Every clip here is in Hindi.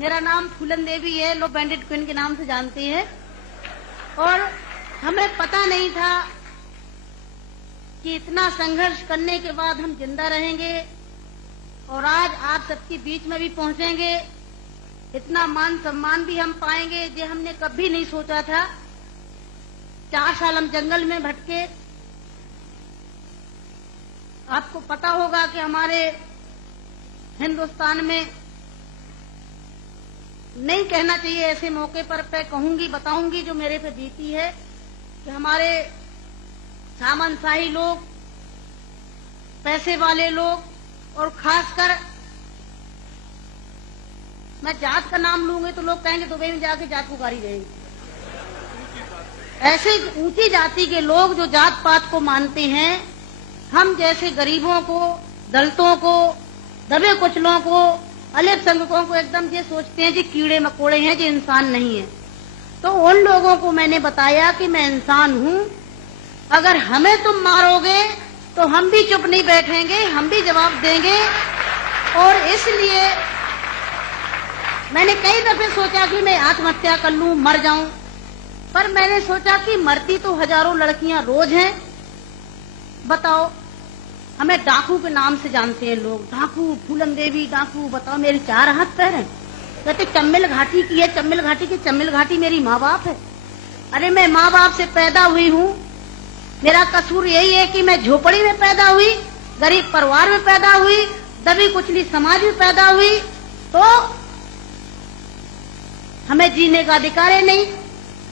मेरा नाम फूलन देवी है, लोग बैंडेड क्वीन के नाम से जानते हैं। और हमें पता नहीं था कि इतना संघर्ष करने के बाद हम जिंदा रहेंगे और आज आप सबके बीच में भी पहुंचेंगे, इतना मान सम्मान भी हम पाएंगे, ये हमने कभी नहीं सोचा था। 4 साल हम जंगल में भटके। आपको पता होगा कि हमारे हिंदुस्तान में नहीं कहना चाहिए ऐसे मौके पर, मैं कहूंगी, बताऊंगी जो मेरे पे बीती है कि हमारे सामंतशाही लोग, पैसे वाले लोग और खासकर मैं जात का नाम लूंगी तो लोग कहेंगे दुबई में जाके जात पुकारी रहेगी। ऐसे ऊंची जाति के लोग जो जात पात को मानते हैं, हम जैसे गरीबों को, दलितों को, दबे कुचलों को, अल्पसंख्यकों को एकदम ये सोचते हैं कि कीड़े मकोड़े हैं, जो इंसान नहीं है। तो उन लोगों को मैंने बताया कि मैं इंसान हूं, अगर हमें तुम मारोगे तो हम भी चुप नहीं बैठेंगे, हम भी जवाब देंगे। और इसलिए मैंने कई दफे सोचा कि मैं आत्महत्या कर लूं, मर जाऊं, पर मैंने सोचा कि मरती तो हजारों लड़कियां रोज हैं। बताओ, हमें डाकू के नाम से जानते हैं लोग, डाकू, फूलन देवी डाकू। बताओ, मेरे 4 हाथ पैर हैं। कहते चम्मिल घाटी की है, चम्मिल घाटी की, चम्मिल घाटी मेरी माँ बाप है। अरे मैं माँ बाप से पैदा हुई हूँ, मेरा कसूर यही है कि मैं झोपड़ी में पैदा हुई, गरीब परिवार में पैदा हुई, दबी कुचली समाज में पैदा हुई, तो हमें जीने का अधिकार है नहीं।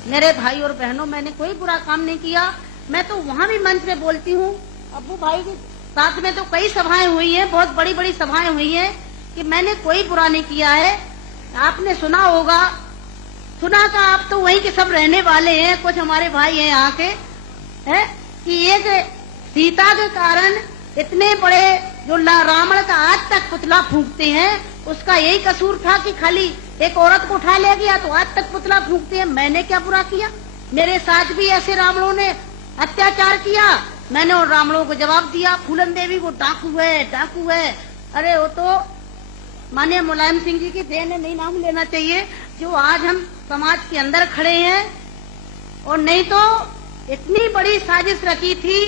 मेरे भाई और बहनों, मैंने कोई बुरा काम नहीं किया। मैं तो वहां भी मंच पे बोलती हूँ, अब्बू भाई के साथ में तो कई सभाएं हुई हैं, बहुत बड़ी बड़ी सभाएं हुई हैं, कि मैंने कोई बुरा नहीं किया है। आपने सुना होगा, सुना था, आप तो वहीं के सब रहने वाले हैं, कुछ हमारे भाई हैं यहाँ के, है कि एक सीता के कारण इतने बड़े जो रावण का आज तक पुतला फूंकते हैं, उसका यही कसूर था कि खाली एक औरत को उठा ले गया तो आज तक पुतला फूंकते हैं। मैंने क्या बुरा किया? मेरे साथ भी ऐसे रावणों ने अत्याचार किया, मैंने उन रावणों को जवाब दिया। फूलन देवी वो डाकू है, डाकू है। अरे वो तो माननीय मुलायम सिंह जी की देन है, नहीं नाम लेना चाहिए, जो आज हम समाज के अंदर खड़े हैं। और नहीं तो इतनी बड़ी साजिश रखी थी,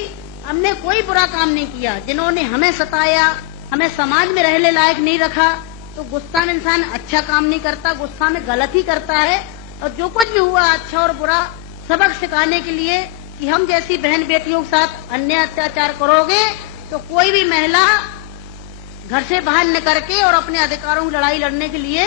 हमने कोई बुरा काम नहीं किया। जिन्होंने हमें सताया, हमें समाज में रहने लायक नहीं रखा, तो गुस्सा में इंसान अच्छा काम नहीं करता, गुस्सा में गलत ही करता है। और जो कुछ भी हुआ, अच्छा और बुरा सबक सिखाने के लिए कि हम जैसी बहन बेटियों के साथ अन्याय अत्याचार करोगे तो कोई भी महिला घर से बाहर निकल के और अपने अधिकारों की लड़ाई लड़ने के लिए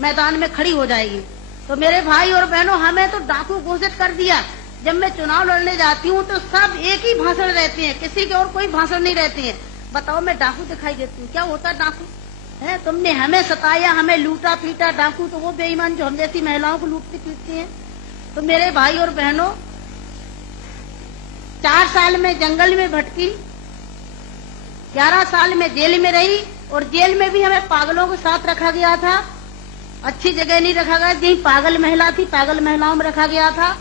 मैदान में खड़ी हो जाएगी। तो मेरे भाई और बहनों, हमें तो डाकू घोषित कर दिया। जब मैं चुनाव लड़ने जाती हूँ तो सब एक ही भाषण रहते हैं, किसी के और कोई भाषण नहीं रहते हैं। बताओ, मैं डाकू दिखाई देती हूँ? क्या होता डाकू है? तुमने हमें सताया, हमें लूटा पीटा। डाकू तो वो बेईमान जो हम जैसी महिलाओं को लूटती पीटती हैं। तो मेरे भाई और बहनों, 4 साल में जंगल में भटकी, 11 साल में जेल में रही, और जेल में भी हमें पागलों के साथ रखा गया था। अच्छी जगह नहीं रखा गया, जहीं पागल महिला थी, पागल महिलाओं में रखा गया था।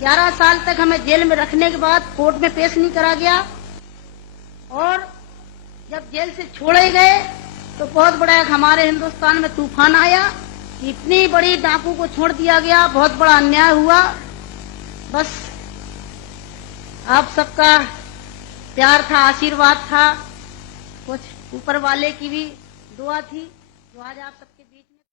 11 साल तक हमें जेल में रखने के बाद कोर्ट में पेश नहीं करा गया। और जब जेल से छोड़े गए तो बहुत बड़ा हमारे हिंदुस्तान में तूफान आया। इतनी बड़ी डाकू को छोड़ दिया गया, बहुत बड़ा अन्याय हुआ। बस आप सबका प्यार था, आशीर्वाद था, कुछ ऊपर वाले की भी दुआ थी, जो आज आप सबके बीच में